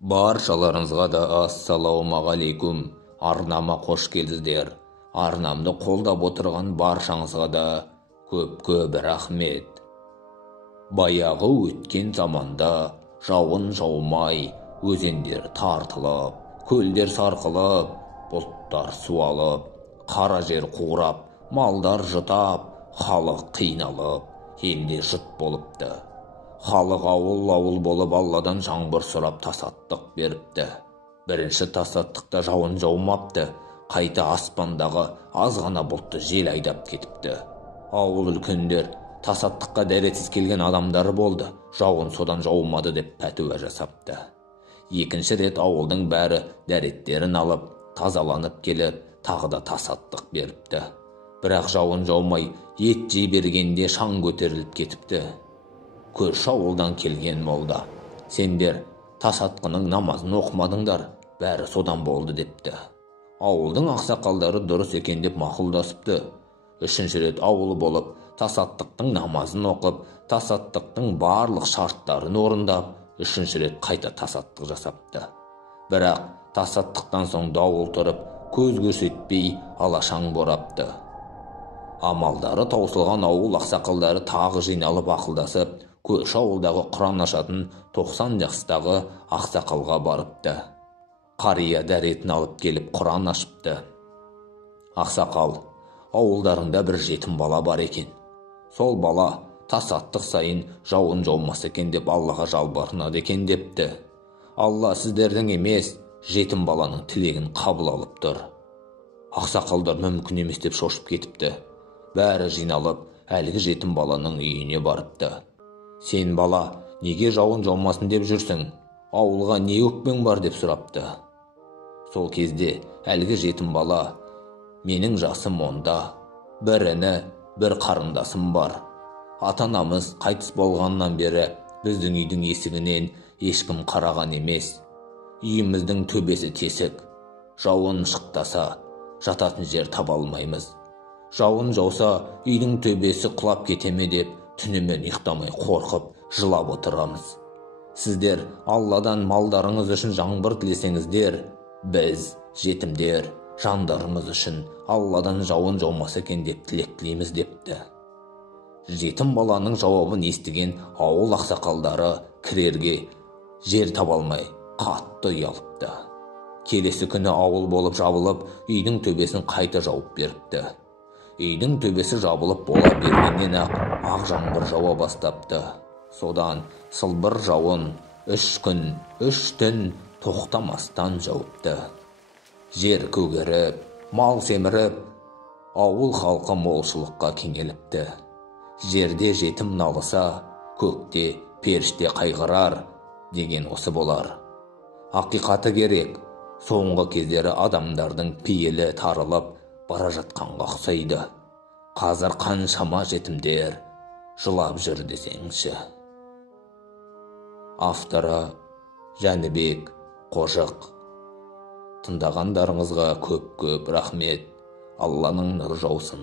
Баршаларыңызға да ассалаумағалейкум. Арнама қош келдіңіздер. Арнамды қолдап отырған баршаңызға да көп рахмет. Баяғы өткен заманда жауын жаумай, өзендер тартылып, көлдер сарқылып, бұлттар суалып, қара жер қурап, малдар жұтап, халық қиналып, елде жұт болыпты. Халық ауыл болып Алладан жаңбыр сұрап тасаттық беріпті. Бірінші тасаттықта жауын жаумапты, қайта аспандағы азғана бұлтты жел айдап кетіпті. Ауыл үлкендер тасаттыққа дәретсіз келген адамдары болды, жауын содан жаумады деп пәтуа жасапты. Екінші рет ауылдың бәрі дәреттерін алып, тазаланып келіп, тағы да тасаттық беріпті. Бірақ жауын жаумай, ет жей бергенде шаң көтеріліп кетіпті. Көрші ауылдан келген молда: сендер тасатқының намазын оқымадыңдар, бәрі содан болды депті. Ауылдың ақсақалдары дұрыс екен деп мақұлдасыпты. Үшінші рет ауылы болып, тасаттықтың намазын оқып, тасаттықтың барлық шарттарын орындап, үшінші рет қайта тасаттық жасапты. Бірақ тасаттықтан соң дауыл тұрып, көз көрсетпей алашаң борапты. Амалдары таусылған ауыл ақсақалдары тағы жиналып ақылдасып, көрші ауылдағы Құран ашатын 90 жастағы ақсақалға барыпты. Қария дәретін алып келіп Құран ашыпты. Ақсақал, ауылдарында бір жетім бала бар екен. Сол бала тасаттық сайын жауын жаумас екен деп Аллаға жалбарынады екен депті. Алла сіздердің емес, жетім баланың тілегін қабыл алып тұр. Ақсақалдар мүмкін емес деп шошып кетіпті. Бәрі жиналып, әлгі жетім баланың үйіне барыпты. Сен бала, неге жауын жаумасын деп жүрсің? Ауылға не өкпең бар деп сұрапты. Сол кезде әлгі жетім бала: менің жасым онда, бір іні, бір қарындасым бар. Ата-анамыз қайтыс болғаннан бері біздің үйдің есігінен ешкім қараған емес. Үйіміздің төбесі тесік. Жауын шықтаса, жататын жер таба алмаймыз. Жауын жауса, үйдің төбесі құлап кетеме деп түнімен ұйықтамай қорқып, жылап отырамыз. Сіздер Алладан малдарыңыз үшін жаңбыр тілесеңіздер, біз, жетімдер, жандарымыз үшін Алладан жауын жаумас екен деп тілек тілейміз депті. Жетім баланың жауабын естіген ауыл ақсақалдары кірерге жер таба алмай қатты ұялыпты. Келесі күні ауыл болып жабылып, үйдің төбесін қайта жауып беріпті. Үйдің төбесі жабылып бола бергеннен ақ жаңбыр жауа бастапты. Содан сылбыр жауын 3 күн, 3 түн тоқтамастан жауыпты. Жер көгеріп, мал семіріп, ауыл халқы молшылыққа кеңеліпті. Жерде жетім налыса, көкте періште қайғырар деген осы болар. Ақиқаты керек, соңғы кездері адамдардың пейілі тарылып бара жатқанға ұқсайды. Қазір қаншама жетімдер жылап жүр десеңші. Авторы Жәнібек Қожық. Тыңдағандарыңызға көп рахмет. Алланың нұры жаусын.